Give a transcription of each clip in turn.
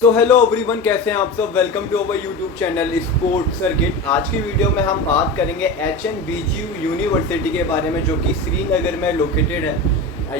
तो hello everyone, कैसे हैं आप सब। Welcome to our YouTube channel sport circuit. आज की वीडियो में हम बात करेंगे HNBGU यूनिवर्सिटी के बारे में, जो कि श्रीनगर में लोकेटेड है।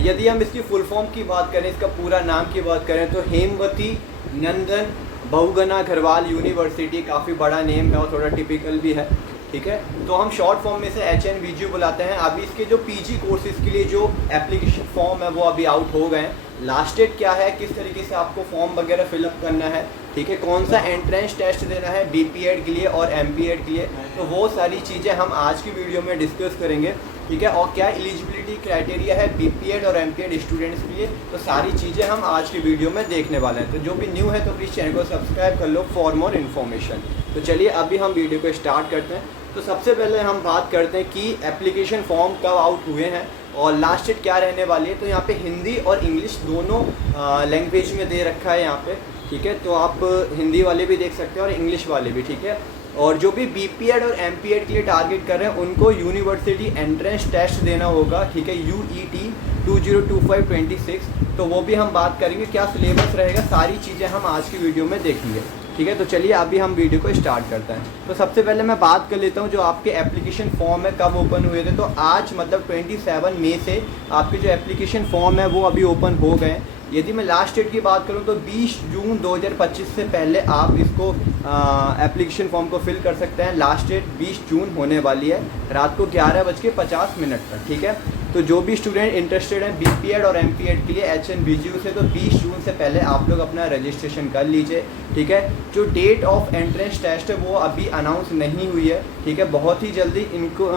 यदि हम इसकी फुल फॉर्म की बात करें, इसका पूरा नाम की बात करें तो हेमवती नंदन बहुगुणा अग्रवाल यूनिवर्सिटी। काफ़ी बड़ा नेम है और थोड़ा टिपिकल भी है, ठीक है। तो हम शॉर्ट फॉर्म में से HNBGU बुलाते हैं। अभी इसके जो PG कोर्सेज़ के लिए जो एप्लीकेशन फॉर्म है वो अभी आउट हो गए हैं। लास्ट डेट क्या है, किस तरीके से आपको फॉर्म वगैरह फिलअप करना है, ठीक है, कौन सा एंट्रेंस टेस्ट देना है BPEd के लिए और MPEd के लिए, तो वो सारी चीज़ें हम आज की वीडियो में डिस्कस करेंगे, ठीक है। और क्या एलिजिबिलिटी क्राइटेरिया है BPEd और MPEd स्टूडेंट्स के लिए, तो सारी चीज़ें हम आज की वीडियो में देखने वाले हैं। तो जो भी न्यू है तो प्लीज़ चैनल को सब्सक्राइब कर लो फॉर मोर इन्फॉर्मेशन। तो चलिए अभी हम वीडियो को स्टार्ट करते हैं। तो सबसे पहले हम बात करते हैं कि एप्लीकेशन फॉर्म कब आउट हुए हैं और लास्ट डेट क्या रहने वाली है। तो यहाँ पे हिंदी और इंग्लिश दोनों लैंग्वेज में दे रखा है यहाँ पे, ठीक है। तो आप हिंदी वाले भी देख सकते हैं और इंग्लिश वाले भी, ठीक है। और जो भी BPEd और MPEd के लिए टारगेट कर रहे हैं उनको यूनिवर्सिटी एंट्रेंस टेस्ट देना होगा, ठीक है, UET 2025-26। तो वो भी हम बात करेंगे, क्या सिलेबस रहेगा, सारी चीज़ें हम आज की वीडियो में देखेंगे, ठीक है। तो चलिए अभी हम वीडियो को स्टार्ट करते हैं। तो सबसे पहले मैं बात कर लेता हूँ जो आपके एप्लीकेशन फॉर्म है कब ओपन हुए थे। तो आज मतलब 27 मई से आपके जो एप्लीकेशन फॉर्म है वो अभी ओपन हो गए हैं। यदि मैं लास्ट डेट की बात करूं तो 20 जून 2025 से पहले आप इसको एप्लीकेशन फॉर्म को फिल कर सकते हैं। लास्ट डेट 20 जून होने वाली है, रात को 11:50 तक, ठीक है। तो जो भी स्टूडेंट इंटरेस्टेड हैं BPEd और MPEd के लिए HNBGU से, तो 20 जून से पहले आप लोग अपना रजिस्ट्रेशन कर लीजिए, ठीक है। जो डेट ऑफ एंट्रेंस टेस्ट है वो अभी अनाउंस नहीं हुई है, ठीक है। बहुत ही जल्दी इनको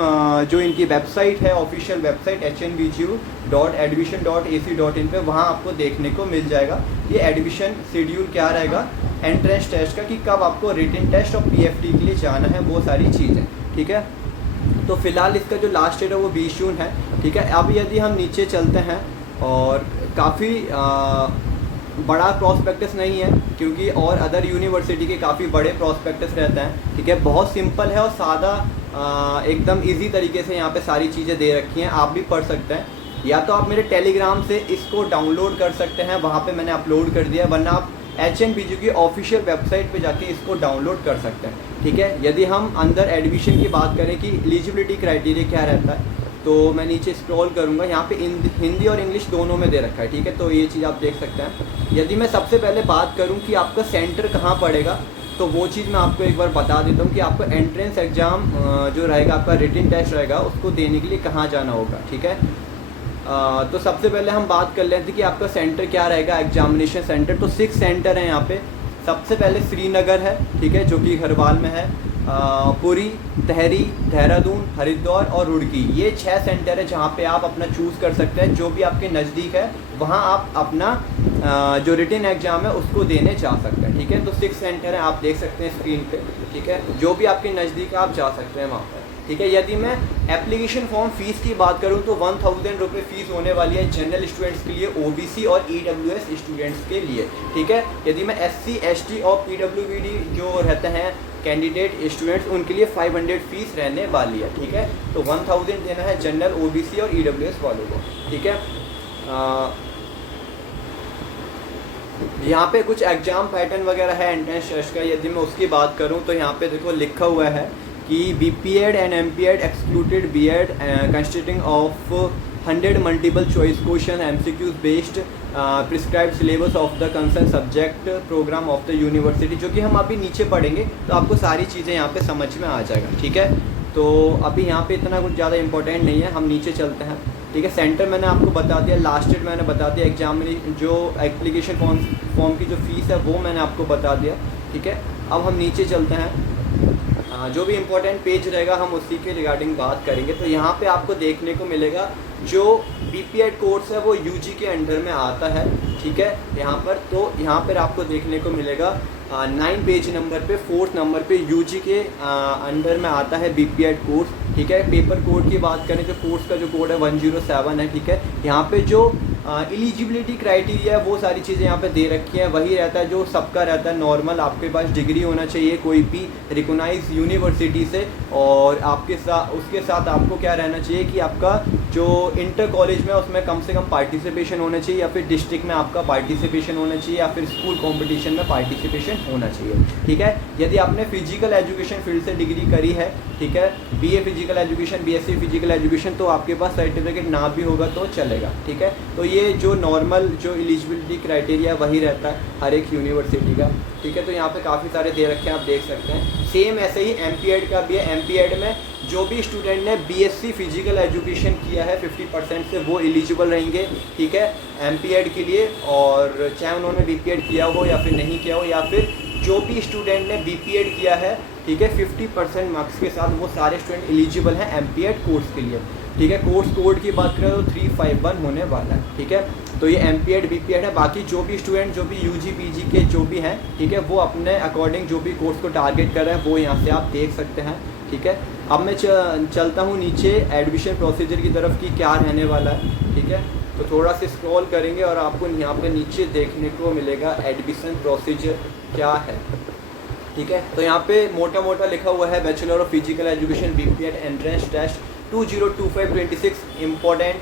जो इनकी वेबसाइट है, ऑफिशियल वेबसाइट HNBGU.admission.ac.in पे, वहाँ आपको देखने को मिल जाएगा ये एडमिशन शेड्यूल क्या रहेगा एंट्रेंस टेस्ट का, कि कब आपको रिटन टेस्ट और PFT के लिए जाना है, वो सारी चीज़ें, ठीक है। तो फिलहाल इसका जो लास्ट डेट है वो 20 जून है, ठीक है। अब यदि हम नीचे चलते हैं, और काफ़ी बड़ा प्रॉस्पेक्टस नहीं है, क्योंकि और अदर यूनिवर्सिटी के काफ़ी बड़े प्रॉस्पेक्टस रहते हैं, ठीक है। बहुत सिंपल है और सादा, एकदम इजी तरीके से यहाँ पे सारी चीज़ें दे रखी हैं, आप भी पढ़ सकते हैं। या तो आप मेरे टेलीग्राम से इसको डाउनलोड कर सकते हैं, वहाँ पे मैंने अपलोड कर दिया, वरना आप HNBGU की ऑफिशियल वेबसाइट पे जाके इसको डाउनलोड कर सकते हैं, ठीक है। यदि हम अंदर एडमिशन की बात करें कि एलिजिबिलिटी क्राइटेरिया क्या रहता है, तो मैं नीचे स्क्रॉल करूँगा, यहाँ पे हिंदी और इंग्लिश दोनों में दे रखा है, ठीक है। तो ये चीज़ आप देख सकते हैं। यदि मैं सबसे पहले बात करूँ कि आपका सेंटर कहाँ पड़ेगा, तो वो चीज़ मैं आपको एक बार बता देता हूँ कि आपको एंट्रेंस एग्ज़ाम जो रहेगा, आपका रिटन टेस्ट रहेगा, उसको देने के लिए कहाँ जाना होगा, ठीक है। तो सबसे पहले हम बात कर लेते हैं कि आपका सेंटर क्या रहेगा, एग्जामिनेशन सेंटर। तो 6 सेंटर हैं यहाँ पे। सबसे पहले श्रीनगर है, ठीक है, जो कि गढ़वाल में है। पुरी, तहरी, देहरादून, हरिद्वार और रुड़की, ये 6 सेंटर है जहाँ पे आप अपना चूज़ कर सकते हैं। जो भी आपके नज़दीक है वहाँ आप अपना जो रिटन एग्ज़ाम है उसको देने जा सकते हैं, ठीक है। तो 6 सेंटर हैं, आप देख सकते हैं स्क्रीन पे, ठीक है। जो भी आपके नज़दीक है आप जा सकते हैं वहाँ पर, ठीक है। यदि मैं एप्लीकेशन फॉर्म फ़ीस की बात करूं तो 1000 रुपये फ़ीस होने वाली है जनरल स्टूडेंट्स के लिए, OBC और EWS स्टूडेंट्स के लिए, ठीक है। यदि मैं SC, ST और PWBD जो रहते हैं कैंडिडेट स्टूडेंट्स, उनके लिए 500 फ़ीस रहने वाली है, ठीक है। तो 1000 देना है जनरल, OBC और EWS वालों को, ठीक है। यहाँ पे कुछ एग्ज़ाम पैटर्न वगैरह है एंट्रेंस टेस्ट का। यदि मैं उसकी बात करूँ तो यहाँ पे देखो लिखा हुआ है कि BPEd and MPEd excluded BEd consisting of 100 multiple choice question MCQs based prescribed syllabus of the concern subject program of the university, जो कि हम अभी नीचे पढ़ेंगे तो आपको सारी चीज़ें यहाँ पे समझ में आ जाएगा, ठीक है। तो अभी यहाँ पे इतना कुछ ज़्यादा इंपॉर्टेंट नहीं है, हम नीचे चलते हैं, ठीक है। सेंटर मैंने आपको बता दिया, लास्ट डेट मैंने बता दिया, एग्जाम जो एप्लीकेशन फॉर्म की जो फ़ीस है वो मैंने आपको बता दिया, ठीक है। अब हम नीचे चलते हैं, जो भी इम्पोर्टेंट पेज रहेगा हम उसी के रिगार्डिंग बात करेंगे। तो यहाँ पे आपको देखने को मिलेगा जो BPEd कोर्स है वो UG के अंडर में आता है, ठीक है। यहाँ पर तो यहाँ पर आपको देखने को मिलेगा 9 पेज नंबर पे 4th नंबर पे UG के अंडर में आता है BPEd कोर्स, ठीक है। पेपर कोड की बात करें तो कोर्स का जो कोड है 107 है, ठीक है। यहाँ पे जो एलिजिबिलिटी क्राइटेरिया है वो सारी चीज़ें यहाँ पे दे रखी हैं, वही रहता है जो सबका रहता है नॉर्मल। आपके पास डिग्री होना चाहिए कोई भी रिकॉग्नाइज यूनिवर्सिटी से, और आपके साथ उसके साथ आपको क्या रहना चाहिए कि आपका जो इंटर कॉलेज में उसमें कम से कम पार्टिसिपेशन होना चाहिए, या फिर डिस्ट्रिक्ट में आपका पार्टिसिपेशन होना चाहिए, या फिर स्कूल कंपटीशन में पार्टिसिपेशन होना चाहिए। ठीक है, यदि आपने फिजिकल एजुकेशन फील्ड से डिग्री करी है, ठीक है, BA physical education, BSc physical education, तो आपके पास सर्टिफिकेट ना भी होगा तो चलेगा। ठीक है, तो ये जो नॉर्मल जो एलिजिबिलिटी क्राइटेरिया वही रहता है हर एक यूनिवर्सिटी का। ठीक है, तो यहाँ पे काफ़ी सारे दे रखे हैं, आप देख सकते हैं। सेम ऐसे ही एमपीएड का भी है। एमपीएड में जो भी स्टूडेंट ने बीएससी फिजिकल एजुकेशन किया है 50% से, वो एलिजिबल रहेंगे। ठीक है, एमपीएड के लिए, और चाहे उन्होंने बीपीएड किया हो या फिर नहीं किया हो, या फिर जो भी स्टूडेंट ने बीपीएड किया है, ठीक है, 50% मार्क्स के साथ, वो सारे स्टूडेंट एलिजिबल हैं एमपीएड कोर्स के लिए। ठीक है, कोर्स कोड की बात करें तो 351 होने वाला है। ठीक है, तो ये एमपीएड बीपीएड है। बाकी जो भी स्टूडेंट जो भी यूजी पीजी के जो भी हैं, ठीक है, वो अपने अकॉर्डिंग जो भी कोर्स को टारगेट कर रहे हैं वो यहाँ से आप देख सकते हैं। ठीक है, अब मैं चलता हूँ नीचे एडमिशन प्रोसीजर की तरफ कि क्या रहने वाला है। ठीक है, तो थोड़ा सा स्क्रॉल करेंगे और आपको यहाँ पे नीचे देखने को मिलेगा एडमिशन प्रोसीजर क्या है। ठीक है, तो यहाँ पे मोटा मोटा लिखा हुआ है bachelor of physical education BPEd entrance test 2025-26 important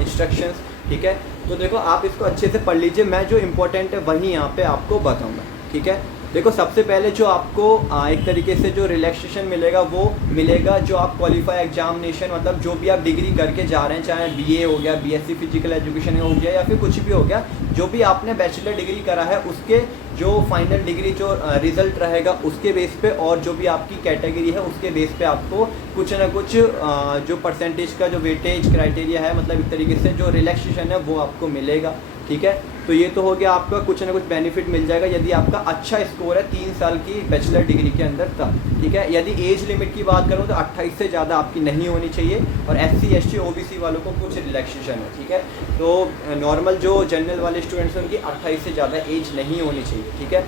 instructions. ठीक है, तो देखो आप इसको अच्छे से पढ़ लीजिए, मैं जो इम्पोर्टेंट है वही यहाँ पे आपको बताऊँगा। ठीक है, देखो सबसे पहले जो आपको एक तरीके से जो रिलैक्सेशन मिलेगा वो मिलेगा जो आप क्वालिफाई एग्जामिनेशन, मतलब जो भी आप डिग्री करके जा रहे हैं, चाहे बीए हो गया, बीएससी फिजिकल एजुकेशन हो गया, या फिर कुछ भी हो गया, जो भी आपने बैचलर डिग्री करा है उसके जो फाइनल डिग्री जो रिज़ल्ट रहेगा उसके बेस पे, और जो भी आपकी कैटेगरी है उसके बेस पे आपको कुछ ना कुछ जो परसेंटेज का जो वेटेज क्राइटेरिया है, मतलब एक तरीके से जो रिलैक्सेशन है वो आपको मिलेगा। ठीक है, तो ये तो हो गया आपका कुछ ना कुछ बेनिफिट मिल जाएगा यदि आपका अच्छा स्कोर है 3 साल की बैचलर डिग्री के अंदर तब। ठीक है, यदि एज लिमिट की बात करूँ तो 28 से ज़्यादा आपकी नहीं होनी चाहिए, और SC ST OBC वालों को कुछ रिलैक्सेशन है। ठीक है, तो नॉर्मल जो जनरल वाले स्टूडेंट्स हैं उनकी 28 से ज़्यादा एज नहीं होनी चाहिए। ठीक है,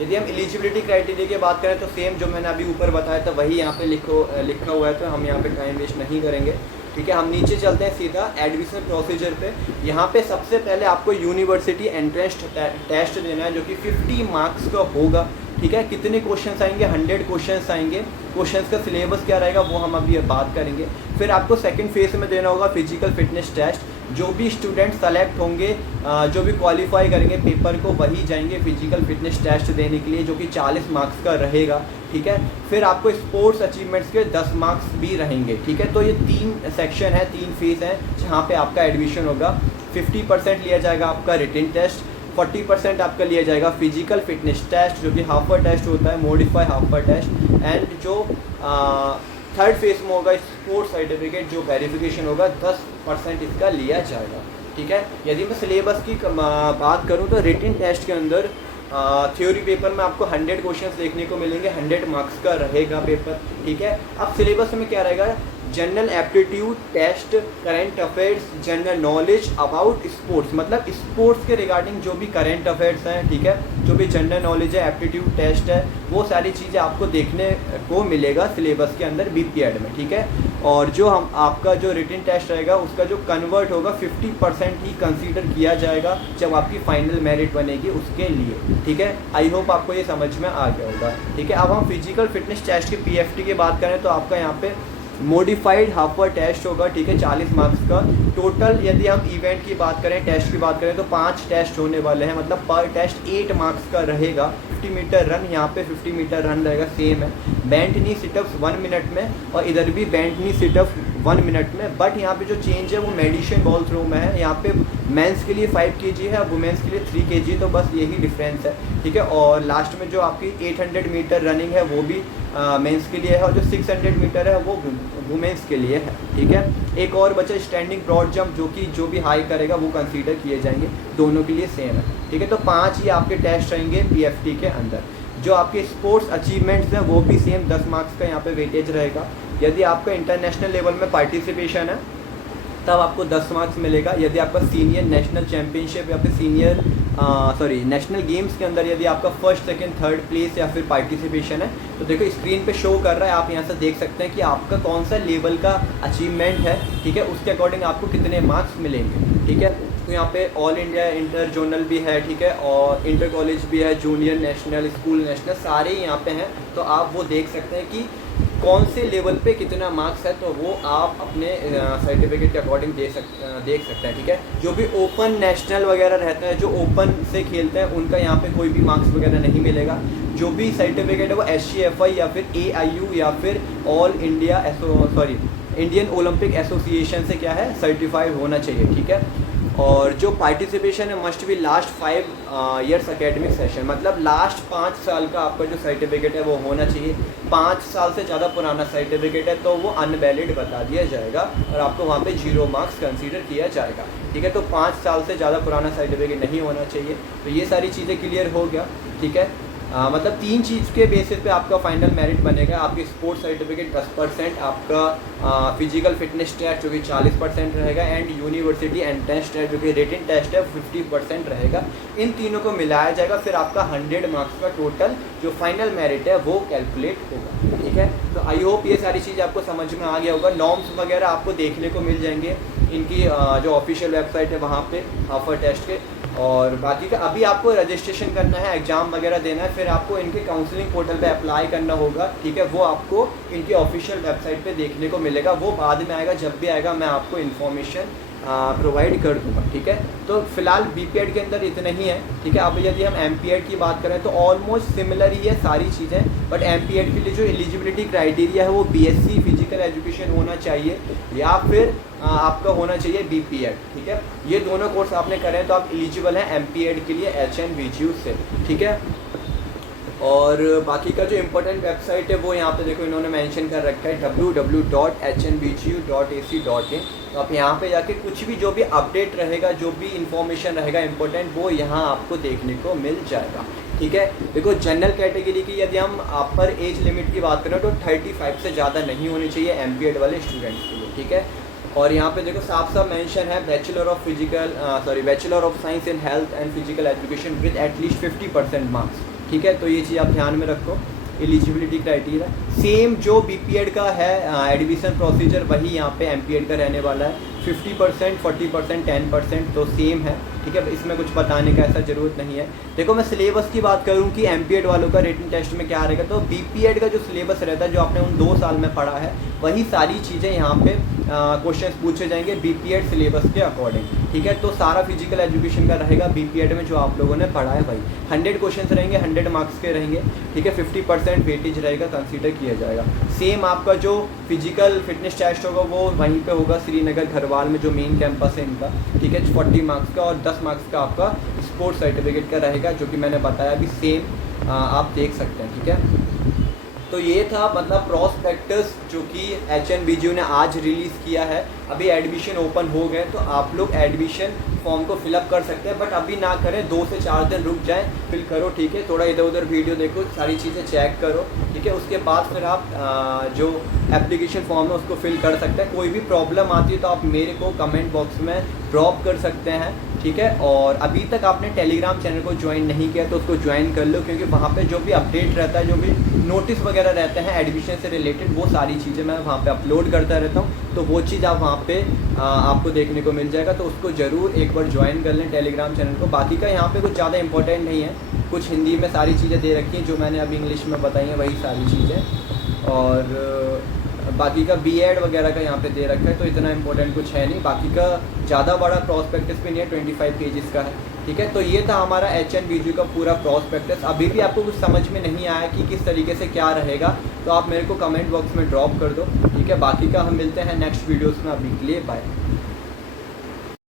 यदि हम एलिजिबिलिटी क्राइटेरिया की बात करें तो सेम जो मैंने अभी ऊपर बताया था वही यहाँ पे लिखा हुआ है, तो हम यहाँ पे टाइम वेस्ट नहीं करेंगे। ठीक है, हम नीचे चलते हैं सीधा एडमिशन प्रोसीजर पे। यहाँ पे सबसे पहले आपको यूनिवर्सिटी एंट्रेंस टेस्ट देना है जो कि 50 मार्क्स का होगा। ठीक है, कितने क्वेश्चंस आएंगे? 100 क्वेश्चंस आएंगे। क्वेश्चंस का सिलेबस क्या रहेगा वो हम अभी बात करेंगे। फिर आपको सेकंड फेज में देना होगा फिजिकल फिटनेस टेस्ट। जो भी स्टूडेंट सेलेक्ट होंगे, जो भी क्वालिफाई करेंगे पेपर को, वही जाएंगे फिजिकल फिटनेस टेस्ट देने के लिए, जो कि 40 मार्क्स का रहेगा। ठीक है, फिर आपको स्पोर्ट्स अचीवमेंट्स के 10 मार्क्स भी रहेंगे। ठीक है, तो ये 3 सेक्शन है, 3 फेज हैं जहाँ पे आपका एडमिशन होगा। 50% लिया जाएगा आपका रिटन टेस्ट, 40% आपका लिया जाएगा फिजिकल फिटनेस टेस्ट जो कि हाफर टेस्ट होता है, मॉडिफाई हाफर टेस्ट, एंड जो थर्ड फेज में होगा स्पोर्ट्स सर्टिफिकेट जो वेरिफिकेशन होगा, 10% इसका लिया जाएगा। ठीक है, यदि मैं सिलेबस की बात करूं तो रिटन टेस्ट के अंदर थ्योरी पेपर में आपको 100 क्वेश्चंस देखने को मिलेंगे, 100 मार्क्स का रहेगा पेपर। ठीक है, अब सिलेबस में क्या रहेगा? General aptitude test, current affairs, general knowledge about sports, मतलब स्पोर्ट्स के रिगार्डिंग जो भी करंट अफेयर्स हैं, ठीक है, जो भी जनरल नॉलेज है, एप्टीट्यूड टेस्ट है, वो सारी चीज़ें आपको देखने को मिलेगा सिलेबस के अंदर बीपीएड में। ठीक है, और जो हम आपका जो रिटन टेस्ट रहेगा उसका जो कन्वर्ट होगा 50% ही कंसीडर किया जाएगा जब आपकी फाइनल मेरिट बनेगी उसके लिए। ठीक है, आई होप आपको ये समझ में आ गया होगा। ठीक है, अब हम फिजिकल फिटनेस टेस्ट के PFT की बात करें तो आपका यहाँ पे मॉडिफाइड हाफर टेस्ट होगा। ठीक है, 40 मार्क्स का टोटल। यदि हम इवेंट की बात करें, टेस्ट की बात करें तो 5 टेस्ट होने वाले हैं, मतलब पर टेस्ट 8 मार्क्स का रहेगा। 50 मीटर रन, यहाँ पे 50 मीटर रन रहेगा, सेम है। बेंट नी सिटअप्स 1 मिनट में, और इधर भी बेंट नी सिटअप्स 1 मिनट में, बट यहाँ पे जो चेंज है वो मेडिसिन बॉल थ्रो में है। यहाँ पे मेंस के लिए 5 kg है, वुमेंस के लिए 3 kg, तो बस यही डिफरेंस है। ठीक है, और लास्ट में जो आपकी 800 मीटर रनिंग है वो भी मेंस के लिए है, और जो 600 मीटर है वो वुमेंस के लिए है। ठीक है, एक और बचा स्टैंडिंग ब्रॉड जंप, जो कि जो भी हाई करेगा वो कंसीडर किए जाएंगे, दोनों के लिए सेम है। ठीक है, तो 5 ही आपके टेस्ट रहेंगे PFT के अंदर। जो आपके स्पोर्ट्स अचीवमेंट्स हैं वो भी सेम 10 मार्क्स का यहाँ पे वेटेज रहेगा। यदि आपका इंटरनेशनल लेवल में पार्टिसिपेशन है तब आपको 10 मार्क्स मिलेगा। यदि आपका सीनियर नेशनल चैम्पियनशिप या फिर सीनियर नेशनल गेम्स के अंदर यदि आपका फर्स्ट सेकंड थर्ड प्लेस या फिर पार्टिसिपेशन है, तो देखो स्क्रीन पे शो कर रहा है, आप यहाँ से देख सकते हैं कि आपका कौन सा लेवल का अचीवमेंट है। ठीक है, उसके अकॉर्डिंग आपको कितने मार्क्स मिलेंगे। ठीक है, तो यहाँ पे ऑल इंडिया इंटर जोनल भी है। ठीक है, और इंटर कॉलेज भी है, जूनियर नेशनल, स्कूल नेशनल, सारे यहाँ पे हैं। तो आप वो देख सकते हैं कि कौन से लेवल पे कितना मार्क्स है, तो वो आप अपने सर्टिफिकेट के अकॉर्डिंग देख सकते हैं, ठीक है। जो भी ओपन नेशनल वगैरह रहता है, जो ओपन से खेलते हैं, उनका यहाँ पे कोई भी मार्क्स वगैरह नहीं मिलेगा। जो भी सर्टिफिकेट है वो SCFI या फिर AIU या फिर इंडियन ओलंपिक एसोसिएशन से क्या है, सर्टिफाइड होना चाहिए, ठीक है। और जो पार्टिसिपेशन है must be last 5 years academic session, मतलब लास्ट 5 साल का आपका जो सर्टिफिकेट है वो होना चाहिए। 5 साल से ज़्यादा पुराना सर्टिफिकेट है तो वो अनवैलिड बता दिया जाएगा और आपको वहाँ पे 0 मार्क्स कंसीडर किया जाएगा, ठीक है। तो 5 साल से ज़्यादा पुराना सर्टिफिकेट नहीं होना चाहिए। तो ये सारी चीज़ें क्लियर हो गया, ठीक है। मतलब 3 चीज़ के बेसिस पे आपका फाइनल मेरिट बनेगा। आपकी स्पोर्ट्स सर्टिफिकेट 10%, आपका फिजिकल फिटनेस टेस्ट जो कि 40% रहेगा, एंड यूनिवर्सिटी एंट्रेंस टेस्ट जो कि रिटन टेस्ट है 50% रहेगा। इन तीनों को मिलाया जाएगा, फिर आपका 100 मार्क्स का टोटल जो फाइनल मेरिट है वो कैलकुलेट होगा, ठीक है। तो आई होप ये सारी चीज़ आपको समझ में आ गया होगा। नॉर्म्स वगैरह आपको देखने को मिल जाएंगे इनकी जो ऑफिशियल वेबसाइट है वहाँ पे हाफर टेस्ट के। और बाकी का अभी आपको रजिस्ट्रेशन करना है, एग्ज़ाम वगैरह देना है, फिर आपको इनके काउंसलिंग पोर्टल पे अप्लाई करना होगा, ठीक है। वो आपको इनकी ऑफिशियल वेबसाइट पे देखने को मिलेगा। वो बाद में आएगा, जब भी आएगा मैं आपको इन्फॉर्मेशन प्रोवाइड कर दूँगा, ठीक है। तो फिलहाल BPED के अंदर इतना ही है, ठीक है। अब यदि हम MPED की बात करें तो ऑलमोस्ट सिमिलर ही है सारी चीज़ें, बट MPED के लिए जो एलिजिबिलिटी क्राइटेरिया है वो BSc फिजिकल एजुकेशन होना चाहिए या फिर आपका होना चाहिए BPED, ठीक है। ये दोनों कोर्स आपने करें तो आप एलिजिबल हैं MPED के लिए HNVGU से, ठीक है। और बाकी का जो इम्पोर्टेंट वेबसाइट है वो यहाँ पे देखो इन्होंने मेंशन कर रखा है www.hnvgu.ac.in। तो आप यहाँ पे जाके कुछ भी जो भी अपडेट रहेगा, जो भी इंफॉर्मेशन रहेगा इम्पोर्टेंट, वो यहाँ आपको देखने को मिल जाएगा, ठीक है। देखो जनरल कैटेगरी की यदि हम अपर एज लिमिट की बात करें तो 35 से ज़्यादा नहीं होनी चाहिए MPED वाले स्टूडेंट्स के लिए, ठीक है। और यहाँ पे देखो साफ साफ मेंशन है bachelor of science in health and physical education with at least 50% marks, ठीक है। तो ये चीज़ आप ध्यान में रखो। एलिजिबिलिटी क्राइटेरिया सेम जो BPED का है एडमिशन प्रोसीजर वही यहाँ पे MPED का रहने वाला है। 50%, 40%, 10% तो सेम है, ठीक है। इसमें कुछ बताने का ऐसा ज़रूरत नहीं है। देखो मैं सिलेबस की बात करूँ कि MPED वालों का रिटन टेस्ट में क्या रहेगा, तो BPED का जो सिलेबस रहता है जो आपने उन 2 साल में पढ़ा है वही सारी चीज़ें यहाँ पे क्वेश्चंस पूछे जाएंगे BPED सिलेबस के अकॉर्डिंग, ठीक है। तो सारा फिजिकल एजुकेशन का रहेगा BPED में जो आप लोगों ने पढ़ा है वही। 100 क्वेश्चंस रहेंगे, 100 मार्क्स के रहेंगे, ठीक है। 50% वेटेज रहेगा, कंसीडर किया जाएगा। सेम आपका जो फिजिकल फिटनेस टेस्ट होगा वो वहीं पे होगा श्रीनगर घरवाल में जो मेन कैंपस है इनका, ठीक है। 40 मार्क्स का और 10 मार्क्स का आपका स्पोर्ट्स सर्टिफिकेट का रहेगा, जो कि मैंने बताया अभी सेम आप देख सकते हैं, ठीक है। तो ये था मतलब प्रॉस्पेक्टस जो कि HNVGU ने आज रिलीज़ किया है। अभी एडमिशन ओपन हो गए तो आप लोग एडमिशन फॉर्म को फिलअप कर सकते हैं, बट अभी ना करें, 2 से 4 दिन रुक जाएं, फिल करो, ठीक है। थोड़ा इधर उधर वीडियो देखो, सारी चीज़ें चेक करो, ठीक है। उसके बाद फिर आप जो एप्लीकेशन फॉर्म है उसको फिल कर सकते हैं। कोई भी प्रॉब्लम आती है तो आप मेरे को कमेंट बॉक्स में ड्रॉप कर सकते हैं, ठीक है। और अभी तक आपने टेलीग्राम चैनल को ज्वाइन नहीं किया तो उसको ज्वाइन कर लो, क्योंकि वहाँ पे जो भी अपडेट रहता है, जो भी नोटिस वगैरह रहते हैं एडमिशन से रिलेटेड, वो सारी चीज़ें मैं वहाँ पे अपलोड करता रहता हूँ। तो वो चीज़ आप वहाँ पे आपको देखने को मिल जाएगा, तो उसको ज़रूर एक बार ज्वाइन कर लें टेलीग्राम चैनल को। बाकी का यहाँ पे कुछ ज़्यादा इंपॉर्टेंट नहीं है, कुछ हिंदी में सारी चीज़ें दे रखी हैं जो मैंने अभी इंग्लिश में बताई हैं, वही सारी चीज़ें। और बाकी का BEd वगैरह का यहाँ पे दे रखा है, तो इतना इंपॉर्टेंट कुछ है नहीं। बाकी का ज़्यादा बड़ा प्रॉस्पेक्टस भी नहीं है, 25 पेजेस का है, ठीक है। तो ये था हमारा HNVGU का पूरा प्रॉस्पेक्टस। अभी भी आपको कुछ समझ में नहीं आया कि किस तरीके से क्या रहेगा, तो आप मेरे को कमेंट बॉक्स में ड्रॉप कर दो, ठीक है। बाकी का हम मिलते हैं नेक्स्ट वीडियोज़ में, अभी के लिए बाय।